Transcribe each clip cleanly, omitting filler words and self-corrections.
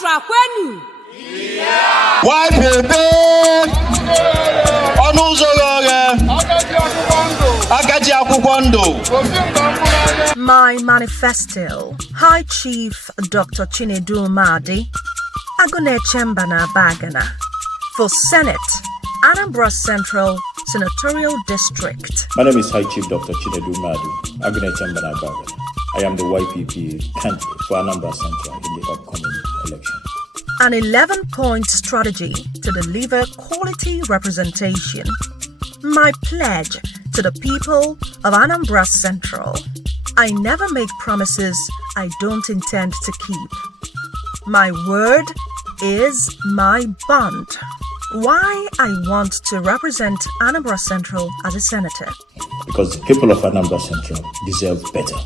Otra kwenu. Why baby? My manifesto. High Chief Dr. Umeadi, Agunechemba Bagana, for Senate, Anambra Central Senatorial District. My name is High Chief Dr. Umeadi, Agunechemba Bagana. I am the YPP candidate for Anambra Central in the upcoming election. An 11-point strategy to deliver quality representation. My pledge to the people of Anambra Central. I never make promises I don't intend to keep. My word is my bond. Why I want to represent Anambra Central as a senator? Because the people of Anambra Central deserve better.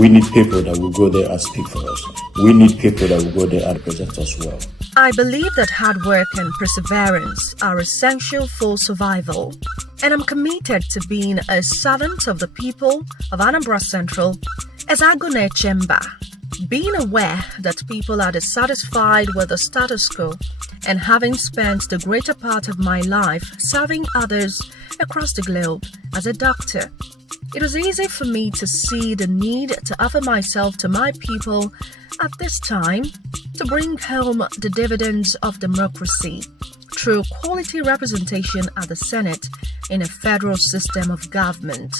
We need people that will go there and speak for us. We need people that will go there and represent us well. I believe that hard work and perseverance are essential for survival, and I'm committed to being a servant of the people of Anambra Central as Agunechemba, being aware that people are dissatisfied with the status quo and having spent the greater part of my life serving others across the globe as a doctor. It was easy for me to see the need to offer myself to my people at this time to bring home the dividends of democracy through quality representation at the Senate in a federal system of government.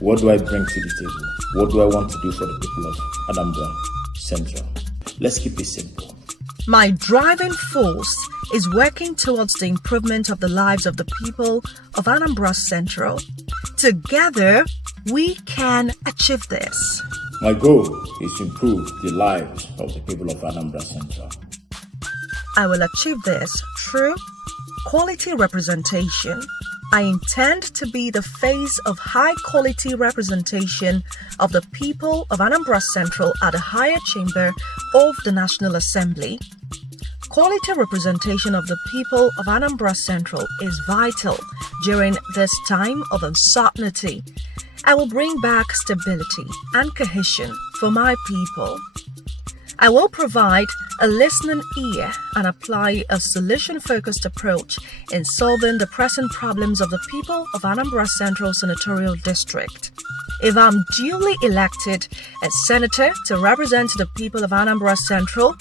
What do I bring to the table? What do I want to do for the people of Anambra Central? Let's keep it simple. My driving force is working towards the improvement of the lives of the people of Anambra Central. Together, we can achieve this. My goal is to improve the lives of the people of Anambra Central. I will achieve this through quality representation. I intend to be the face of high-quality representation of the people of Anambra Central at the higher chamber of the National Assembly. Quality representation of the people of Anambra Central is vital during this time of uncertainty. I will bring back stability and cohesion for my people. I will provide a listening ear and apply a solution-focused approach in solving the pressing problems of the people of Anambra Central Senatorial District. If I'm duly elected as senator to represent the people of Anambra Central,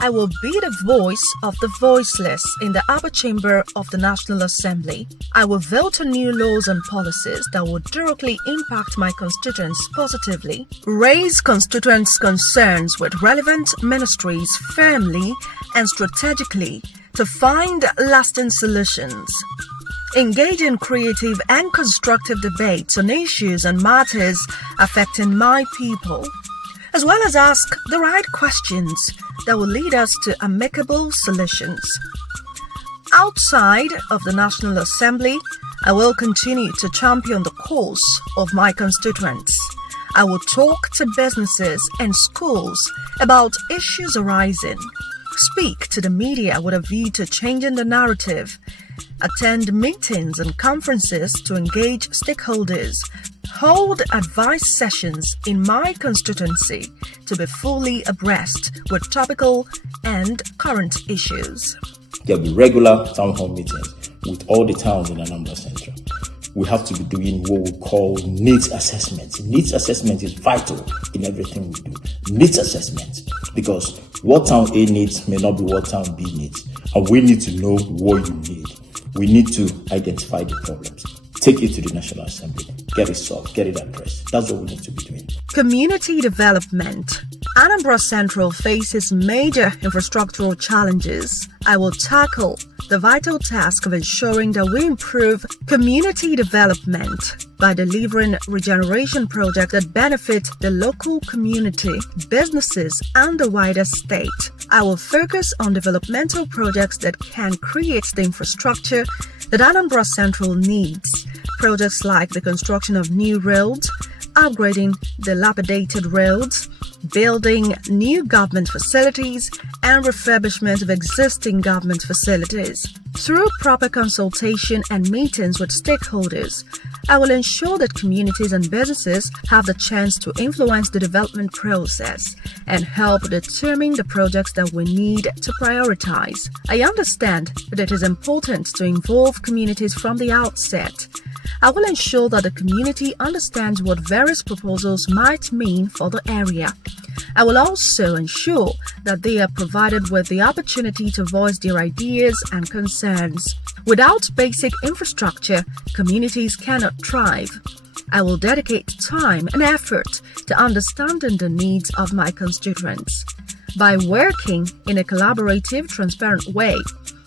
I will be the voice of the voiceless in the upper chamber of the National Assembly. I will vote on new laws and policies that will directly impact my constituents positively, raise constituents' concerns with relevant ministries firmly and strategically to find lasting solutions, engage in creative and constructive debates on issues and matters affecting my people, as well as ask the right questions that will lead us to amicable solutions. Outside of the National Assembly, I will continue to champion the cause of my constituents. I will talk to businesses and schools about issues arising, speak to the media with a view to changing the narrative, attend meetings and conferences to engage stakeholders, hold advice sessions in my constituency to be fully abreast with topical and current issues. There will be regular town hall meetings with all the towns in Anambra Central. We have to be doing what we call needs assessment. Needs assessment is vital in everything we do. Needs assessment, because what town A needs may not be what town B needs. And we need to know what you need. We need to identify the problems, take it to the National Assembly, get it solved, get it addressed. That's what we need to be doing. Community development. Anambra Central faces major infrastructural challenges. I will tackle the vital task of ensuring that we improve community development by delivering regeneration projects that benefit the local community, businesses, and the wider state. I will focus on developmental projects that can create the infrastructure that Anambra Central needs. Projects like the construction of new roads, upgrading dilapidated roads, building new government facilities, and refurbishment of existing government facilities. Through proper consultation and meetings with stakeholders, I will ensure that communities and businesses have the chance to influence the development process and help determine the projects that we need to prioritize. I understand that it is important to involve communities from the outset. I will ensure that the community understands what various proposals might mean for the area. I will also ensure that they are provided with the opportunity to voice their ideas and concerns. Without basic infrastructure, communities cannot thrive. I will dedicate time and effort to understanding the needs of my constituents. By working in a collaborative, transparent way,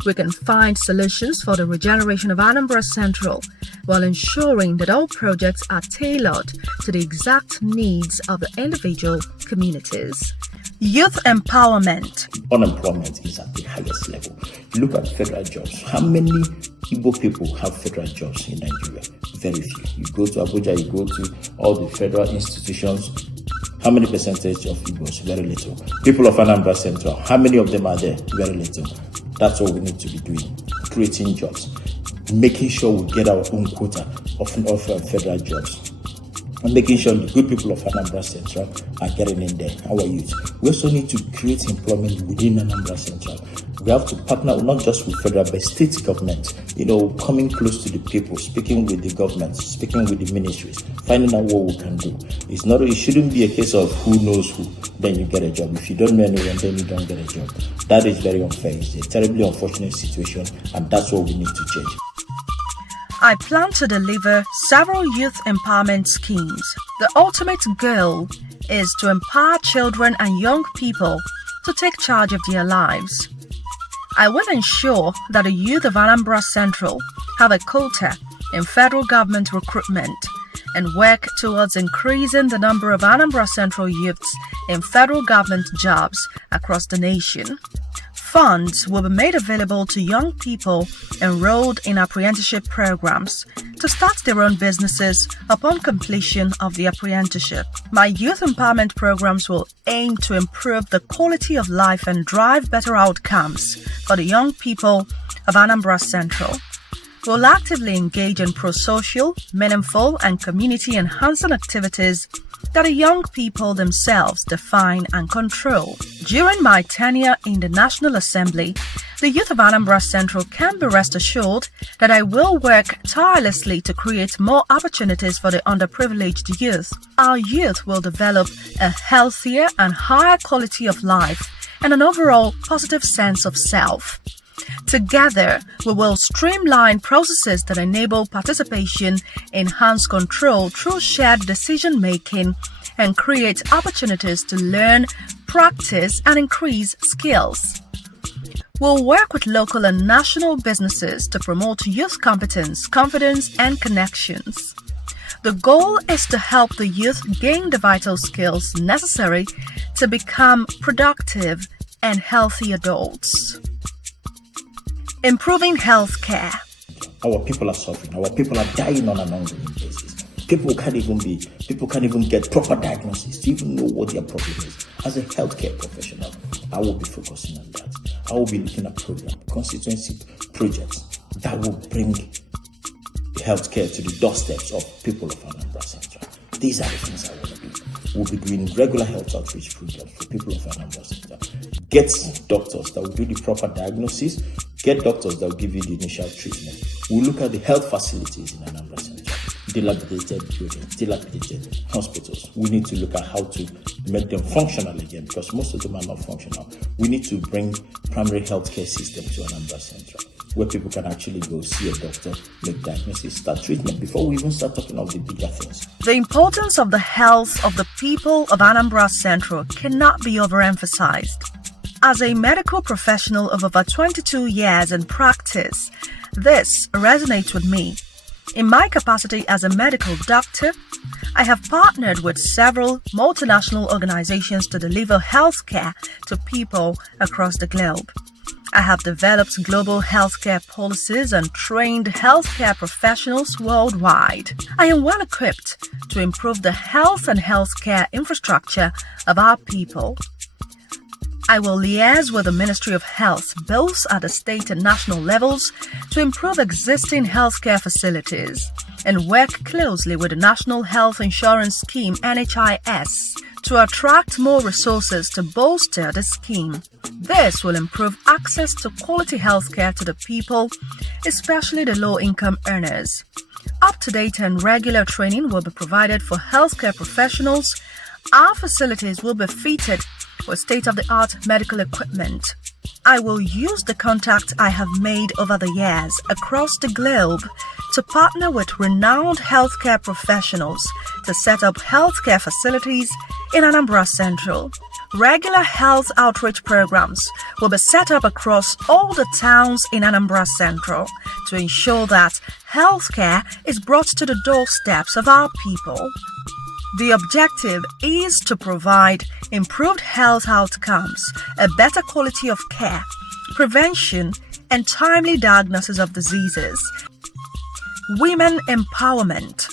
we can find solutions for the regeneration of Anambra Central while ensuring that all projects are tailored to the exact needs of the individual communities. Youth empowerment. Unemployment is at the highest level. Look at federal jobs. How many Igbo people have federal jobs in Nigeria? Very few. You go to Abuja, you go to all the federal institutions. How many percentage of Igbos? Very little. People of Anambra Central, how many of them are there? Very little. That's what we need to be doing. Creating jobs. Making sure we get our own quota of federal jobs. And making sure the good people of Anambra Central are getting in there, our youth. We also need to create employment within Anambra Central. We have to partner not just with federal but state government, coming close to the people, speaking with the government, speaking with the ministries, finding out what we can do. It shouldn't be a case of who knows who, then you get a job. If you don't know anyone, then you don't get a job. That is very unfair. It's a terribly unfortunate situation, and that's what we need to change. I plan to deliver several youth empowerment schemes. The ultimate goal is to empower children and young people to take charge of their lives. I will ensure that the youth of Anambra Central have a quota in federal government recruitment and work towards increasing the number of Anambra Central youths in federal government jobs across the nation. Funds will be made available to young people enrolled in apprenticeship programs to start their own businesses upon completion of the apprenticeship. My youth empowerment programs will aim to improve the quality of life and drive better outcomes for the young people of Anambra Central. We'll actively engage in pro-social, meaningful, and community-enhancing activities that the young people themselves define and control. During my tenure in the National Assembly, the youth of Anambra Central can be rest assured that I will work tirelessly to create more opportunities for the underprivileged youth. Our youth will develop a healthier and higher quality of life and an overall positive sense of self. Together, we will streamline processes that enable participation, enhance control through shared decision-making, and create opportunities to learn, practice, and increase skills. We'll work with local and national businesses to promote youth competence, confidence, and connections. The goal is to help the youth gain the vital skills necessary to become productive and healthy adults. Improving healthcare. Our people are suffering. Our people are dying on an ongoing basis. People can't even get proper diagnosis to even know what their problem is. As a healthcare professional, I will be focusing on that. I will be looking at constituency projects that will bring the healthcare to the doorsteps of people of Anambra Central. These are the things I want to do. We'll be doing regular health outreach programs for people of Anambra Central. Get doctors that will do the proper diagnosis. Get doctors that will give you the initial treatment. We'll look at the health facilities in Anambra Central. Dilapidated buildings, dilapidated hospitals. We need to look at how to make them functional again because most of them are not functional. We need to bring primary healthcare system to Anambra Central where people can actually go see a doctor, make diagnosis, start treatment before we even start talking of the bigger things. The importance of the health of the people of Anambra Central cannot be overemphasized. As a medical professional of over 22 years in practice, this resonates with me. In my capacity as a medical doctor, I have partnered with several multinational organizations to deliver healthcare to people across the globe. I have developed global healthcare policies and trained healthcare professionals worldwide. I am well equipped to improve the health and healthcare infrastructure of our people. I will liaise with the Ministry of Health, both at the state and national levels, to improve existing healthcare facilities and work closely with the National Health Insurance Scheme (NHIS) to attract more resources to bolster the scheme. This will improve access to quality healthcare to the people, especially the low-income earners. Up-to-date and regular training will be provided for healthcare professionals. Our facilities will be fitted with state-of-the-art medical equipment. I will use the contact I have made over the years across the globe to partner with renowned healthcare professionals to set up healthcare facilities in Anambra Central. Regular health outreach programs will be set up across all the towns in Anambra Central to ensure that healthcare is brought to the doorsteps of our people. The objective is to provide improved health outcomes, a better quality of care, prevention, and timely diagnosis of diseases. Women empowerment.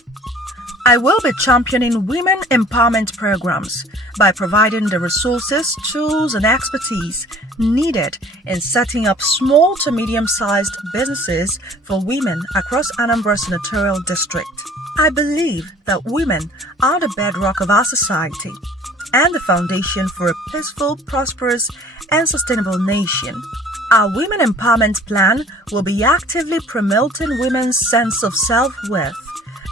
I will be championing women empowerment programs by providing the resources, tools, and expertise needed in setting up small to medium-sized businesses for women across Anambra Senatorial District. I believe that women are the bedrock of our society and the foundation for a peaceful, prosperous, and sustainable nation. Our Women Empowerment Plan will be actively promoting women's sense of self-worth,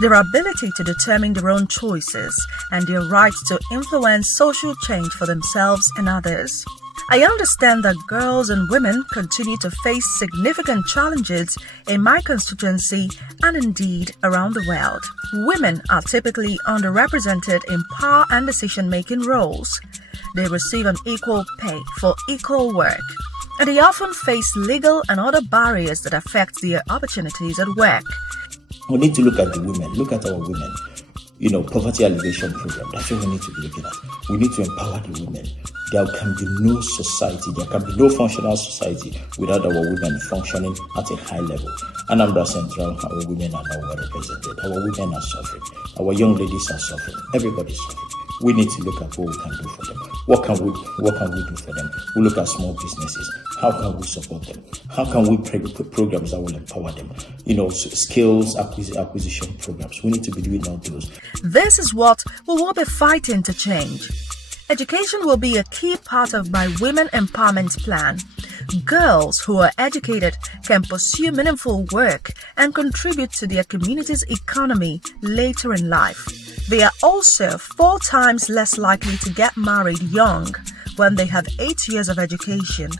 their ability to determine their own choices, and their right to influence social change for themselves and others. I understand that girls and women continue to face significant challenges in my constituency and indeed around the world. Women are typically underrepresented in power and decision-making roles. They receive an equal pay for equal work, and they often face legal and other barriers that affect their opportunities at work. We need to look at the women, look at our women. Poverty alleviation program. That's what we need to be looking at. We need to empower the women. There can be no society, there can be no functional society without our women functioning at a high level. Anambra Central, our women are now well represented. Our women are suffering. Our young ladies are suffering. Everybody's suffering. We need to look at what we can do for them. What can we do for them? We look at small businesses. How can we support them? How can we put programs that will empower them? Skills acquisition programs. We need to be doing all those. This is what we will be fighting to change. Education will be a key part of my Women Empowerment Plan. Girls who are educated can pursue meaningful work and contribute to their community's economy later in life. They are also 4 times less likely to get married young when they have 8 years of education,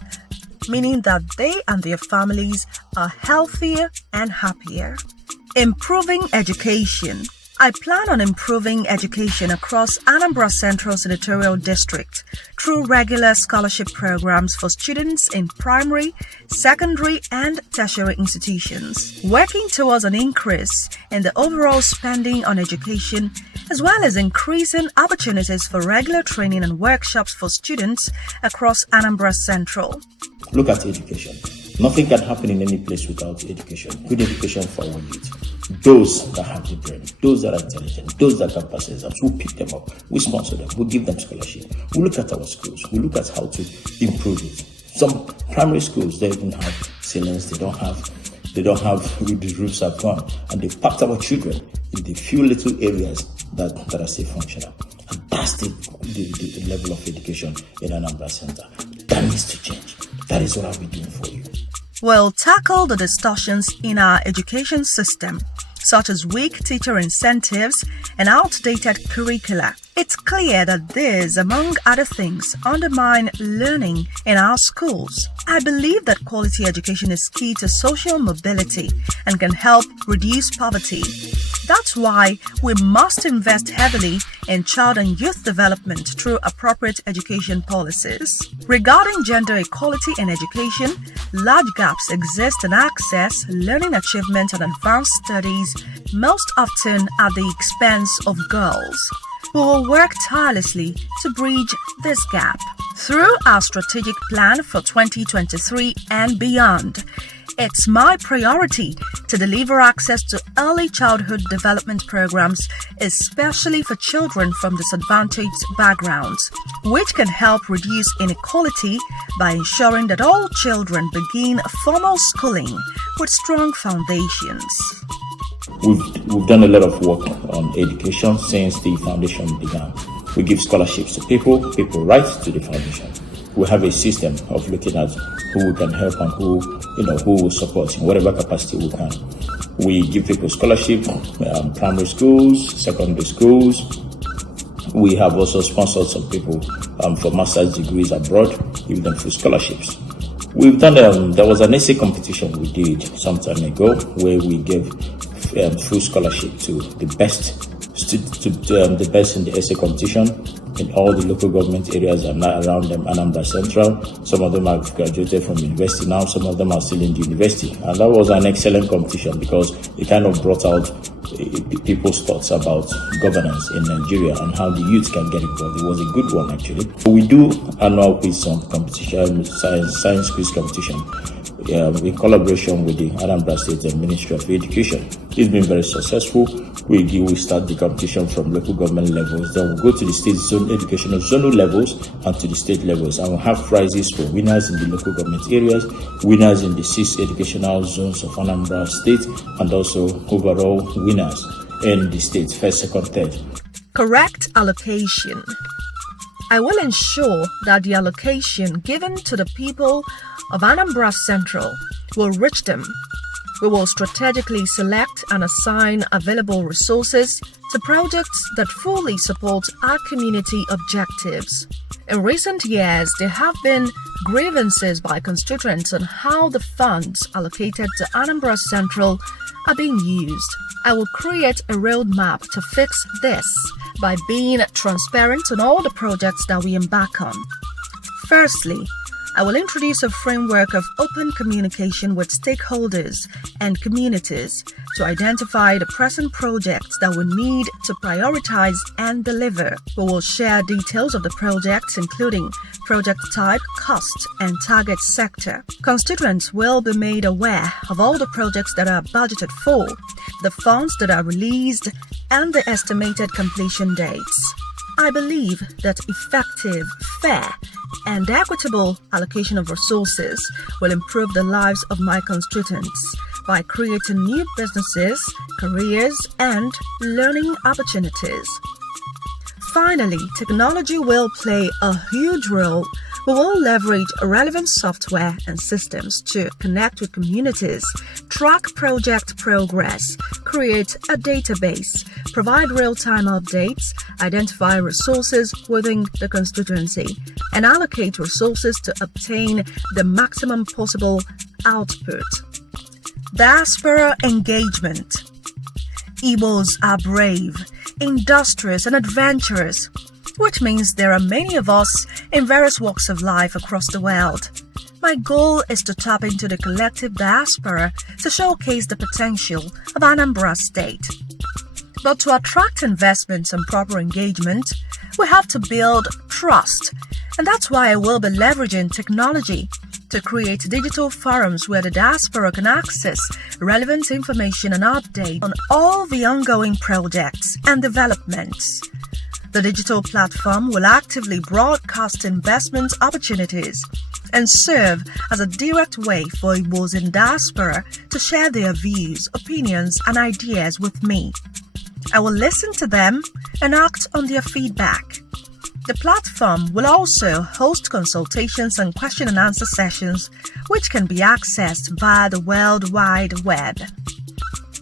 meaning that they and their families are healthier and happier. Improving education. I plan on improving education across Anambra Central Senatorial District through regular scholarship programs for students in primary, secondary, and tertiary institutions, working towards an increase in the overall spending on education, as well as increasing opportunities for regular training and workshops for students across Anambra Central. Look at education. Nothing can happen in any place without education. Good education for our youth. Those that have the brain, those that are intelligent, those that can pass exams, we pick them up, we sponsor them, we give them scholarship. We look at our schools, we look at how to improve it. Some primary schools, they even have ceilings, they don't have the roofs are gone, and they've packed our children in the few little areas that are still functional. And that's the level of education in Anambra Center. That needs to change. That is what I'll be doing for you. We'll tackle the distortions in our education system, such as weak teacher incentives and outdated curricula. It's clear that these, among other things, undermine learning in our schools. I believe that quality education is key to social mobility and can help reduce poverty. That's why we must invest heavily in child and youth development through appropriate education policies. Regarding gender equality in education, large gaps exist in access, learning achievement, and advanced studies, most often at the expense of girls. we will work tirelessly to bridge this gap. Through our strategic plan for 2023 and beyond, it's my priority to deliver access to early childhood development programs, especially for children from disadvantaged backgrounds, which can help reduce inequality by ensuring that all children begin formal schooling with strong foundations. We've done a lot of work on education since the foundation began. We give scholarships to people write to the foundation. We have a system of looking at who we can help and who will support in whatever capacity we can. We give people scholarship, primary schools, secondary schools. We have also sponsored some people for master's degrees abroad, give them full scholarships. We've done, there was an essay competition we did some time ago where we gave full scholarship to the best the best in the essay competition in all the local government areas and around them, Anambra Central. Some of them have graduated from university now, some of them are still in the university. And that was an excellent competition because it kind of brought out people's thoughts about governance in Nigeria and how the youth can get involved. It was a good one, actually. We do annual quiz competition, science quiz competition, in collaboration with the Anambra State Ministry of Education. It's been very successful. We start the competition from local government levels, then we'll go to the state educational zonal levels and to the state levels, and we'll have prizes for winners in the local government areas, winners in the 6 educational zones of Anambra State, and also overall winners in the state, first, second, third. Correct allocation. I will ensure that the allocation given to the people of Anambra Central will reach them. We will strategically select and assign available resources to projects that fully support our community objectives. In recent years, there have been grievances by constituents on how the funds allocated to Anambra Central are being used. I will create a roadmap to fix this by being transparent on all the projects that we embark on. Firstly, I will introduce a framework of open communication with stakeholders and communities to identify the present projects that we need to prioritize and deliver. We will share details of the projects, including project type, cost, and target sector. Constituents will be made aware of all the projects that are budgeted for, the funds that are released, and the estimated completion dates. I believe that effective, fair, and equitable allocation of resources will improve the lives of my constituents by creating new businesses, careers, and learning opportunities. Finally, technology will play a huge role. We will leverage relevant software and systems to connect with communities, track project progress, create a database, provide real-time updates, identify resources within the constituency, and allocate resources to obtain the maximum possible output. Diaspora engagement. Igbos are brave, industrious, and adventurous, which means there are many of us in various walks of life across the world. My goal is to tap into the collective diaspora to showcase the potential of Anambra State. But to attract investments and proper engagement, we have to build trust, and that's why I will be leveraging technology to create digital forums where the diaspora can access relevant information and update on all the ongoing projects and developments. The digital platform will actively broadcast investment opportunities and serve as a direct way for Igbos in diaspora to share their views, opinions, and ideas with me. I will listen to them and act on their feedback. The platform will also host consultations and question and answer sessions, which can be accessed via the World Wide Web.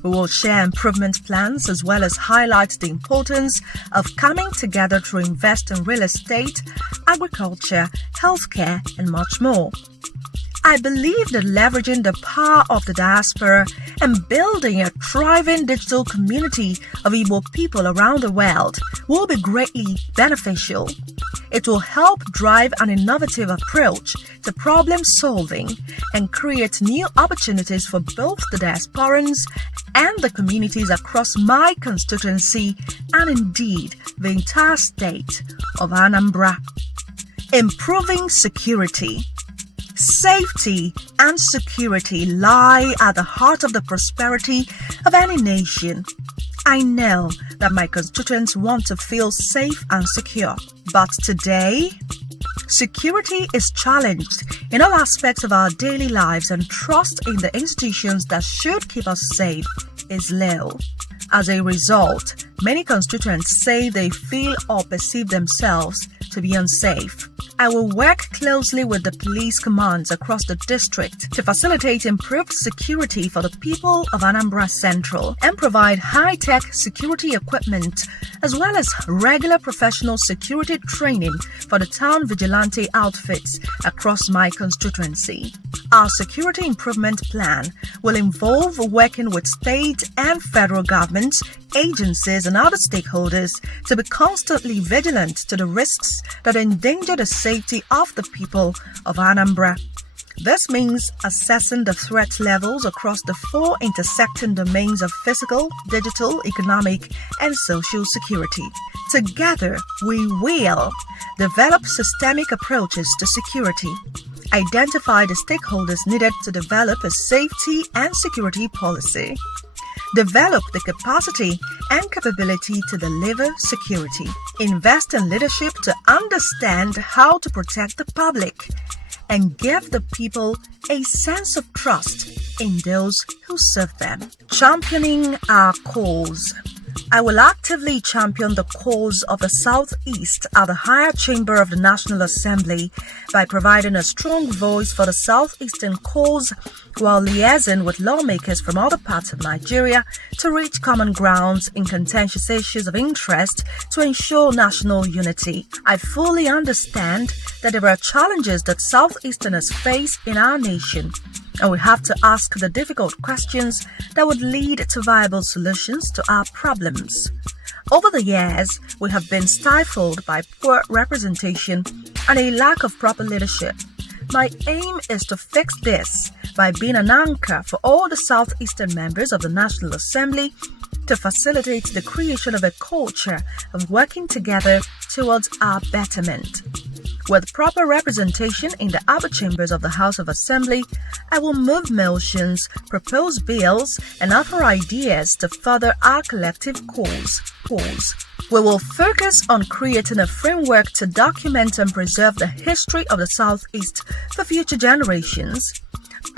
We will share improvement plans as well as highlight the importance of coming together to invest in real estate, agriculture, healthcare, and much more. I believe that leveraging the power of the diaspora and building a thriving digital community of Igbo people around the world will be greatly beneficial. It will help drive an innovative approach to problem solving and create new opportunities for both the diasporans and the communities across my constituency and indeed the entire state of Anambra. Improving security. Safety and security lie at the heart of the prosperity of any nation. I know that my constituents want to feel safe and secure, but today, security is challenged in all aspects of our daily lives, and trust in the institutions that should keep us safe is low. As a result, many constituents say they feel or perceive themselves to be unsafe. I will work closely with the police commands across the district to facilitate improved security for the people of Anambra Central and provide high-tech security equipment as well as regular professional security training for the town vigilante outfits across my constituency. Our security improvement plan will involve working with state and federal governments, agencies, and other stakeholders to be constantly vigilant to the risks that endanger the safety of the people of Anambra. This means assessing the threat levels across the four intersecting domains of physical, digital, economic, and social security. Together, we will develop systemic approaches to security, identify the stakeholders needed to develop a safety and security policy, develop the capacity and capability to deliver security, invest in leadership to understand how to protect the public, and give the people a sense of trust in those who serve them. Championing our cause. I will actively champion the cause of the Southeast at the higher chamber of the National Assembly by providing a strong voice for the Southeastern cause while liaising with lawmakers from other parts of Nigeria to reach common grounds in contentious issues of interest to ensure national unity. I fully understand that there are challenges that Southeasterners face in our nation, and we have to ask the difficult questions that would lead to viable solutions to our problems. Over the years, we have been stifled by poor representation and a lack of proper leadership. My aim is to fix this by being an anchor for all the Southeastern members of the National Assembly to facilitate the creation of a culture of working together towards our betterment. With proper representation in the upper chambers of the House of Assembly, I will move motions, propose bills, and offer ideas to further our collective cause. We will focus on creating a framework to document and preserve the history of the Southeast for future generations.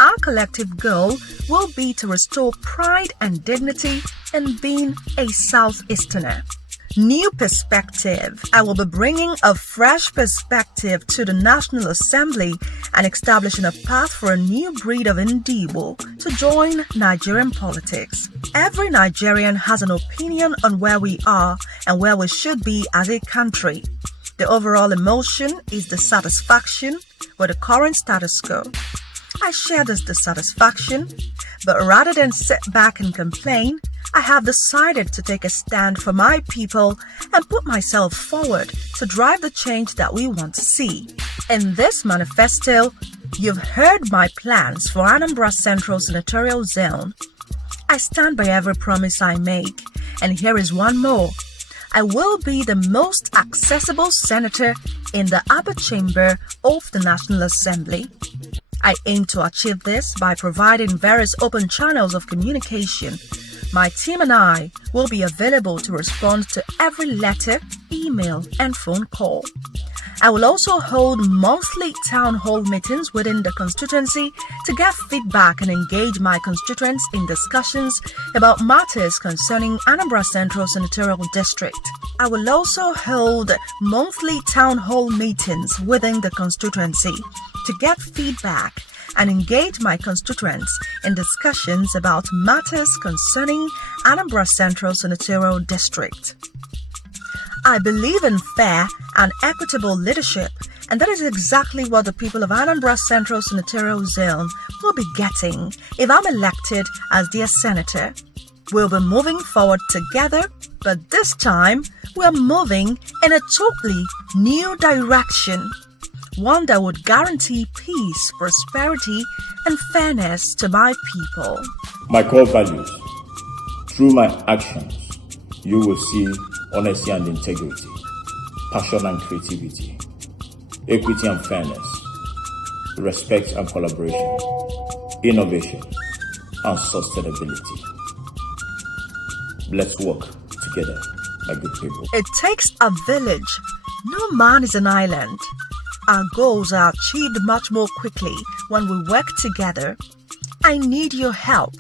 Our collective goal will be to restore pride and dignity in being a Southeasterner. New perspective. I will be bringing a fresh perspective to the National Assembly and establishing a path for a new breed of Indigo to join Nigerian politics. Every Nigerian has an opinion on where we are and where we should be as a country. The overall emotion is dissatisfaction with the current status quo. I share this dissatisfaction, but rather than sit back and complain, I have decided to take a stand for my people and put myself forward to drive the change that we want to see. In this manifesto, you've heard my plans for Anambra Central Senatorial Zone. I stand by every promise I make, and here is one more. I will be the most accessible senator in the upper chamber of the National Assembly. I aim to achieve this by providing various open channels of communication. My team and I will be available to respond to every letter, email, and phone call. I will also hold monthly town hall meetings within the constituency to get feedback and engage my constituents in discussions about matters concerning Anambra Central Senatorial District. I will also hold monthly town hall meetings within the constituency to get feedback and engage my constituents in discussions about matters concerning Anambra Central Senatorial District. I believe in fair and equitable leadership, and that is exactly what the people of Anambra Central Senatorial Zone will be getting if I'm elected as their senator. We'll be moving forward together, but this time we're moving in a totally new direction, one that would guarantee peace, prosperity, and fairness to my people. My core values. Through my actions, you will see honesty and integrity, passion and creativity, equity and fairness, respect and collaboration, innovation and sustainability. Let's work together, my good people. It takes a village. No man is an island. Our goals are achieved much more quickly when we work together. I need your help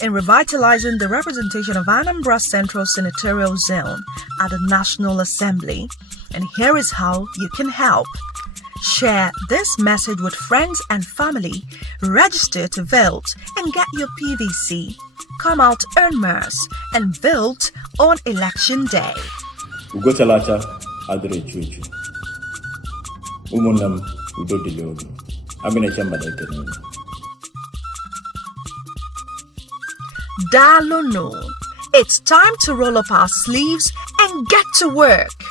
in revitalizing the representation of Anambra Central Senatorial Zone at the National Assembly. And here is how you can help. Share this message with friends and family. Register to vote and get your PVC. Come out en masse and vote on election day. Ugotalata adre chuchu. Umunam udo dilogu. Amina chamba daikani. Dalono. It's time to roll up our sleeves and get to work.